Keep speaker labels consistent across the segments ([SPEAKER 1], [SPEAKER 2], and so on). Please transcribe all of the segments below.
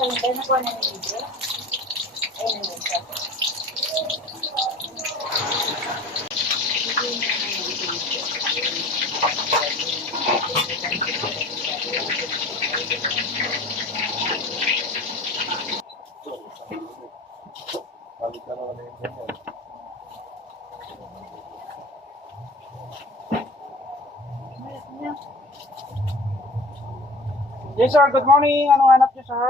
[SPEAKER 1] Entonces, bueno, en el video, en el Yes sir, good morning. Anong hanap niyo sir?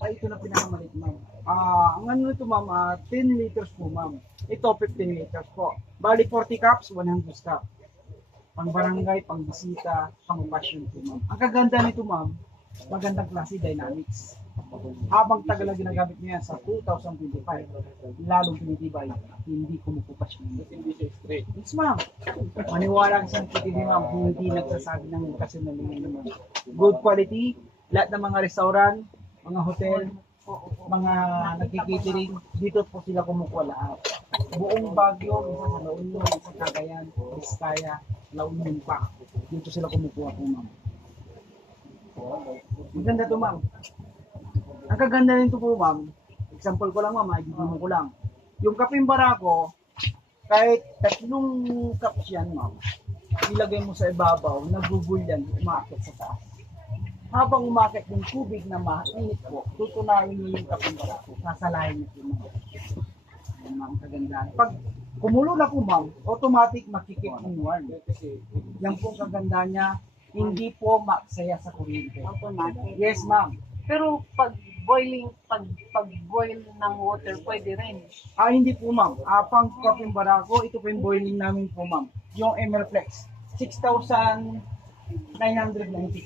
[SPEAKER 1] Ay, ito na pinakamalit ma'am. Ah, ang ano ito ma'am, ah, 10 liters po ma'am. Ito 15 liters po. Bali 40 cups, 100 cup. Pang barangay, pang bisita, pang occasion po ma'am. Ang kaganda nito ma'am, magandang klase dynamics. Habang tagal na ginagamit niya sa 2025, lalong pinitibay, hindi kumukupas
[SPEAKER 2] straight.
[SPEAKER 1] Yes, ma'am. Maniwala sa PTV, ma'am, hindi nagsasabi ng kasinungalingan naman. Good quality, lahat ng mga restaurant, mga hotel, mga nagkikitering, dito po sila kumukuha lahat. Buong Baguio, isa sa La isa sa Cagayan, Vizcaya, La Union pa. Dito sila kumukuha po, ma'am. Maganda to, ma'am. Ang kaganda nito po, ma'am, example ko lang, ma'am, ay mo ko lang. Yung kaping barako, kahit tatlong cups yan, ma'am, ilagay mo sa ibabaw, nagugul yan, umakit sa taas. Habang umakit yung tubig na mainit po, tutunawin niyo yung kaping barako, sasalahin niyo po, ma'am. Yan, ma'am, kagandahan. Pag kumulo na po, ma'am, automatic makikip yung warm. Yan po ang kagandahan niya, hindi po maksaya sa kuryente.
[SPEAKER 3] Automatic.
[SPEAKER 1] Yes, ma'am.
[SPEAKER 3] Pero pag boiling, pag, pag boil ng water, pwede rin.
[SPEAKER 1] Ah, hindi po ma'am. Ah, pang kaping barako, ito po yung boiling namin po ma'am. Yung Emerflex. 6,990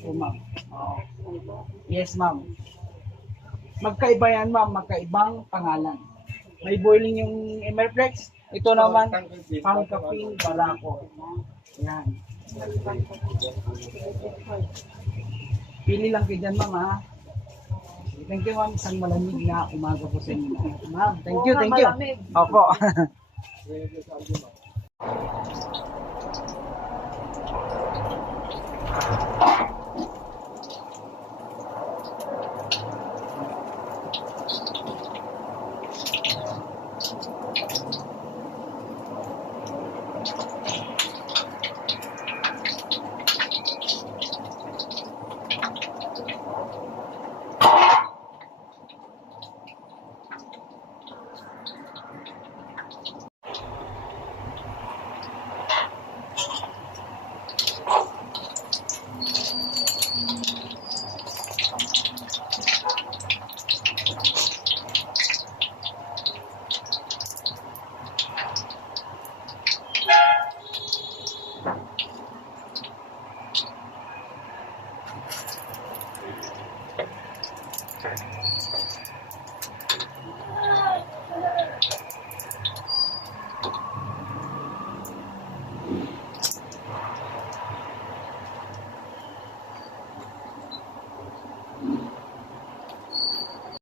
[SPEAKER 1] po ma'am. Oh. Yes ma'am. Magkaiba yan ma'am, magkaibang pangalan. May boiling yung Emerflex. Ito naman, pang kaping barako. Yan. Pili lang kayo dyan ma'am ha. Thank you ma'am, isang malamig na umaga po sa inyo. Ma'am, thank you, thank you. Opo.